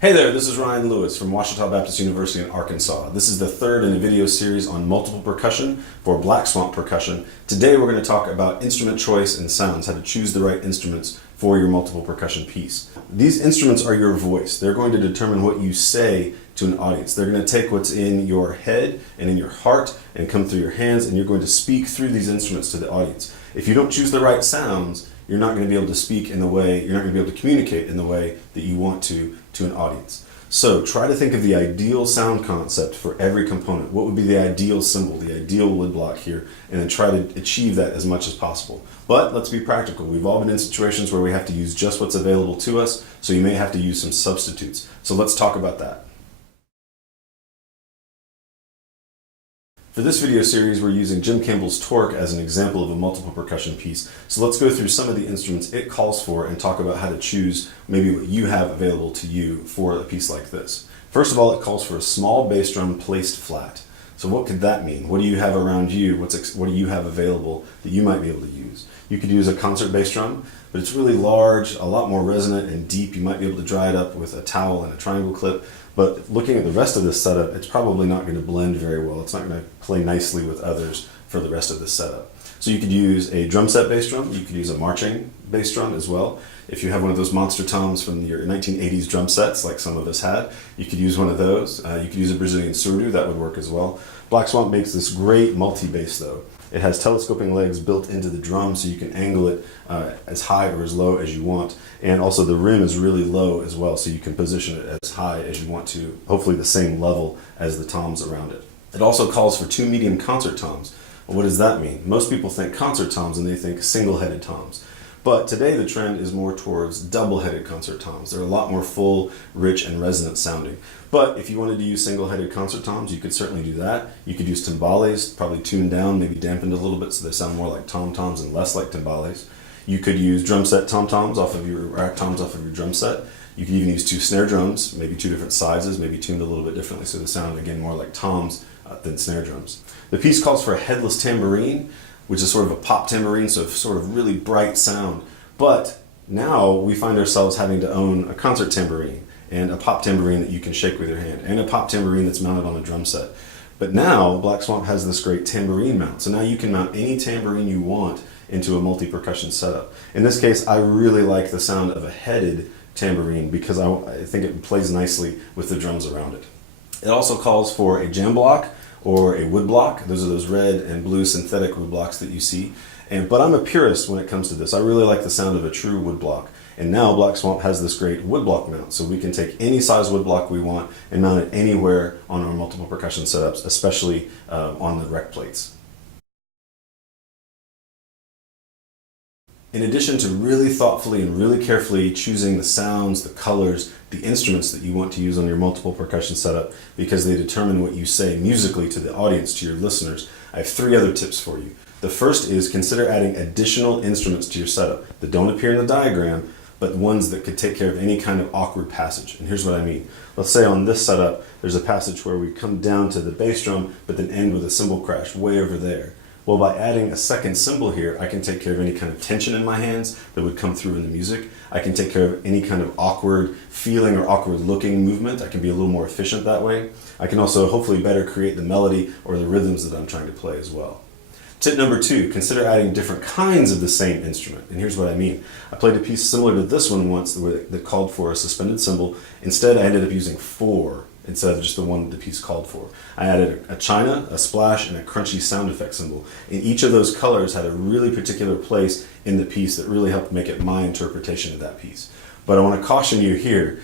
Hey there, this is Ryan Lewis from Ouachita Baptist University in Arkansas. This is the third in a video series on multiple percussion for Black Swamp percussion. Today we're going to talk about instrument choice and sounds, how to choose the right instruments for your multiple percussion piece. These instruments are your voice. They're going to determine what you say to an audience. They're going to take what's in your head and in your heart and come through your hands, and you're going to speak through these instruments to the audience. If you don't choose the right sounds, you're not going to be able to speak in the way, you're not going to be able to communicate in the way that you want to an audience. So try to think of the ideal sound concept for every component. What would be the ideal symbol, the ideal wood block here, and then try to achieve that as much as possible. But let's be practical. We've all been in situations where we have to use just what's available to us, so you may have to use some substitutes. So let's talk about that. For this video series, we're using Jim Campbell's Torque as an example of a multiple percussion piece. So let's go through some of the instruments it calls for and talk about how to choose maybe what you have available to you for a piece like this. First of all, it calls for a small bass drum placed flat. So what could that mean? What do you have around you? What do you have available that you might be able to use? You could use a concert bass drum, but it's really large, a lot more resonant and deep. You might be able to dry it up with a towel and a triangle clip. But looking at the rest of this setup, it's probably not going to blend very well. It's not going to play nicely with others for the rest of this setup. So you could use a drum set bass drum. You could use a marching bass drum as well. If you have one of those monster toms from your 1980s drum sets, like some of us had, you could use one of those. You could use a Brazilian surdo. That would work as well. Black Swamp makes this great multi-bass though. It has telescoping legs built into the drum, so you can angle it as high or as low as you want. And also the rim is really low as well, so you can position it as high as you want to, hopefully the same level as the toms around it. It also calls for 2 medium concert toms. Well, what does that mean? Most people think concert toms and they think single-headed toms. But today the trend is more towards double-headed concert toms. They're a lot more full, rich, and resonant sounding. But if you wanted to use single-headed concert toms, you could certainly do that. You could use timbales, probably tuned down, maybe dampened a little bit so they sound more like tom-toms and less like timbales. You could use drum set tom-toms off of your rack toms off of your drum set. You could even use 2 snare drums, maybe 2 different sizes, maybe tuned a little bit differently so they sound again more like toms than snare drums. The piece calls for a headless tambourine, which is sort of a pop tambourine, so sort of really bright sound. But now we find ourselves having to own a concert tambourine and a pop tambourine that you can shake with your hand and a pop tambourine that's mounted on a drum set. But now Black Swamp has this great tambourine mount. So now you can mount any tambourine you want into a multi-percussion setup. In this case, I really like the sound of a headed tambourine because I think it plays nicely with the drums around it. It also calls for a jam block or a wood block. Those are those red and blue synthetic wood blocks that you see. But I'm a purist when it comes to this. I really like the sound of a true wood block. And now Black Swamp has this great wood block mount, so we can take any size wood block we want and mount it anywhere on our multiple percussion setups, especially on the rec plates. In addition to really thoughtfully and really carefully choosing the sounds, the colors, the instruments that you want to use on your multiple percussion setup because they determine what you say musically to the audience, to your listeners, I have 3 other tips for you. The first is consider adding additional instruments to your setup that don't appear in the diagram, but ones that could take care of any kind of awkward passage. And here's what I mean. Let's say on this setup, there's a passage where we come down to the bass drum, but then end with a cymbal crash way over there. Well, by adding a second cymbal here, I can take care of any kind of tension in my hands that would come through in the music. I can take care of any kind of awkward feeling or awkward looking movement. I can be a little more efficient that way. I can also hopefully better create the melody or the rhythms that I'm trying to play as well. Tip number 2, consider adding different kinds of the same instrument. And here's what I mean. I played a piece similar to this one once that called for a suspended cymbal. Instead, I ended up using 4 instead of just the one the piece called for. I added a china, a splash, and a crunchy sound effect cymbal. And each of those colors had a really particular place in the piece that really helped make it my interpretation of that piece. But I want to caution you here,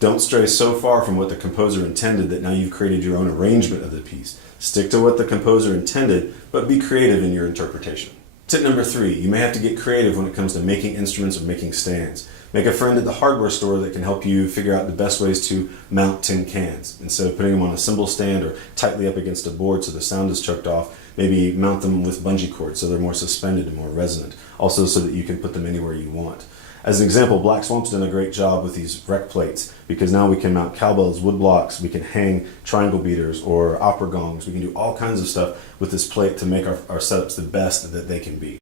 don't stray so far from what the composer intended that now you've created your own arrangement of the piece. Stick to what the composer intended, but be creative in your interpretation. Tip number 3, you may have to get creative when it comes to making instruments or making stands. Make a friend at the hardware store that can help you figure out the best ways to mount tin cans. Instead of putting them on a cymbal stand or tightly up against a board so the sound is choked off, maybe mount them with bungee cords so they're more suspended and more resonant. Also so that you can put them anywhere you want. As an example, Black Swamp's done a great job with these rec plates because now we can mount cowbells, wood blocks, we can hang triangle beaters or opera gongs. We can do all kinds of stuff with this plate to make our setups the best that they can be.